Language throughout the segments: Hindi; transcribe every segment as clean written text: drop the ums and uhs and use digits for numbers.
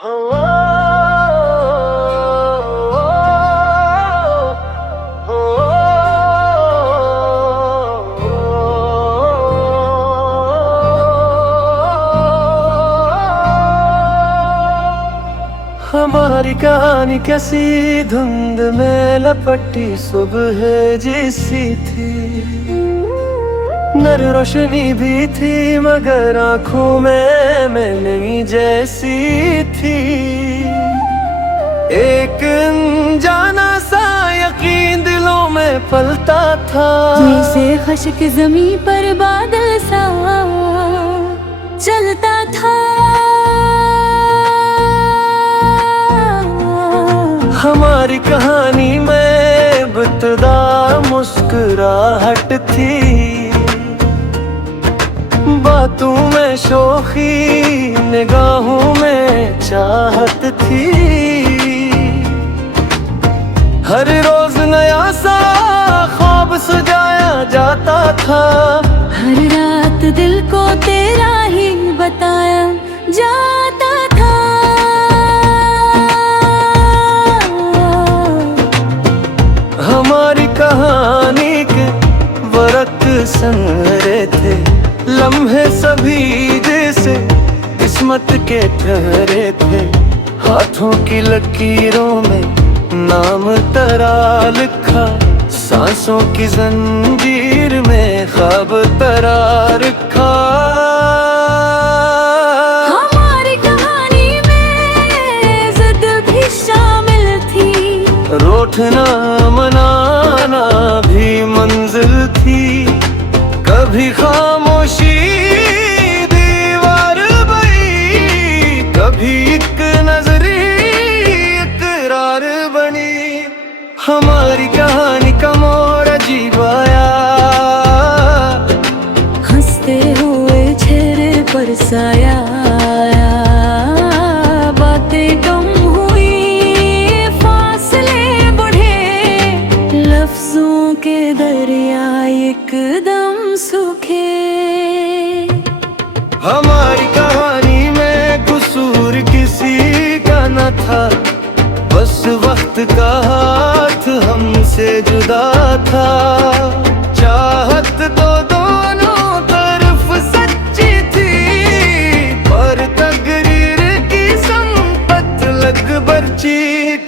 हमारी कहानी कैसी धुंध में लपटी सुबह जैसी थी, नर रोशनी भी थी मगर आंखों में मैंने जैसी थी। एक अनजाना सा यकीन दिलों में पलता था, जैसे खश्क ज़मीं पर बादल सा चलता था। हमारी कहानी में इब्तिदा मुस्कुराहट थी, बातों में शोखी निगाहों में चाहत थी। हर रोज नया सा ख्वाब सजाया जाता था, हर रात दिल को तेरा ही बताया जाता था। हमारी कहानी के वरक संवरे थे, लम्हे सभी जैसे किस्मत के ठहरे थे। हाथों की लकीरों में नाम तरा लिखा, सांसों की जंजीर में ख्वाब तरा रखा। हमारी कहानी में जिद भी शामिल थी, रूठना मनाना भी मंजिल थी। कभी खामोशी दीवार बनी, कभी एक नजरी इकरार बनी। हमारी कहानी का मोड़ अजीब आया, हंसते हुए चेहरे पर साया आया। बातें कम हुई, फासले बढ़े, लफ्जों के दरिया एकदम सूखे। हमारी कहानी में कसूर किसी का न था, बस वक्त का हाथ हमसे जुदा था। चाहत तो दोनों तरफ सच्ची थी, पर तकदीर की संपत लग बरची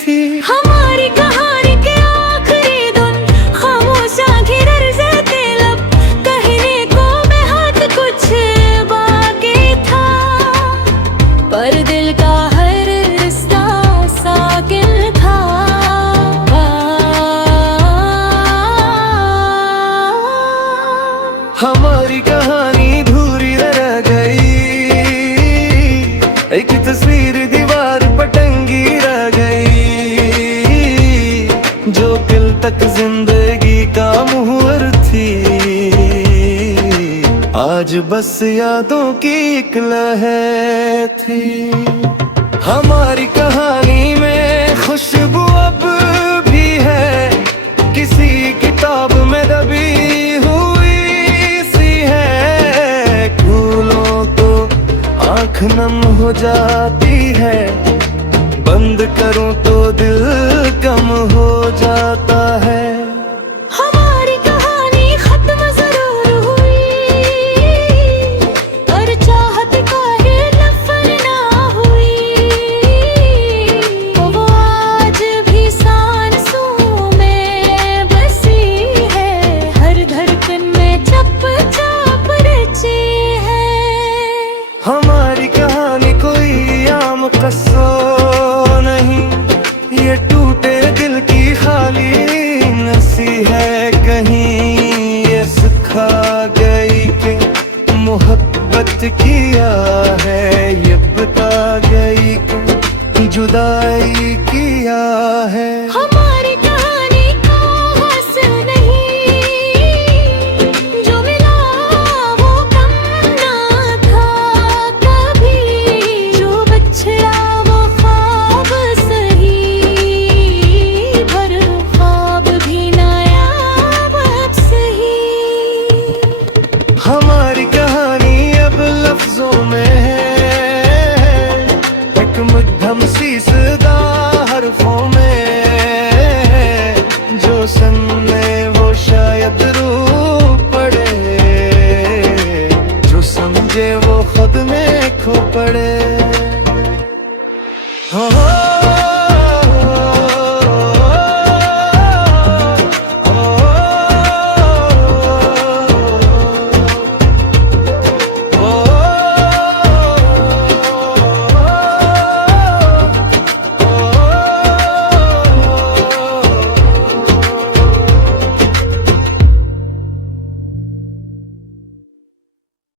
थी। हमारी कहानी के आखिरी धुन खामोश आंखें लरज़ते लब, कहने को बेहद कुछ बाकी था, पर दिल का हर रिश्ता साकिन था। हमारी कहानी धूरी रह गई, एक तस्वीर दीवार पर टंगी रह गई, जो दिल तक जिंदगी का मुहर थी। आज बस यादों की एक लहर थी। हमारी कहानी में खुशबू अब भी है, किसी किताब में दबी हुई सी है। फूलों तो आँख नम हो जाती है, बंद करूं तो दिल कम हो जाता है। हमारी कहानी खत्म जरूर हुई, पर चाहत का ये नफर ना हुई। वो आज भी सांसों में बसी है, हर धड़कन में चुपचाप रची है। हमारी कहानी कोई आम कस्सा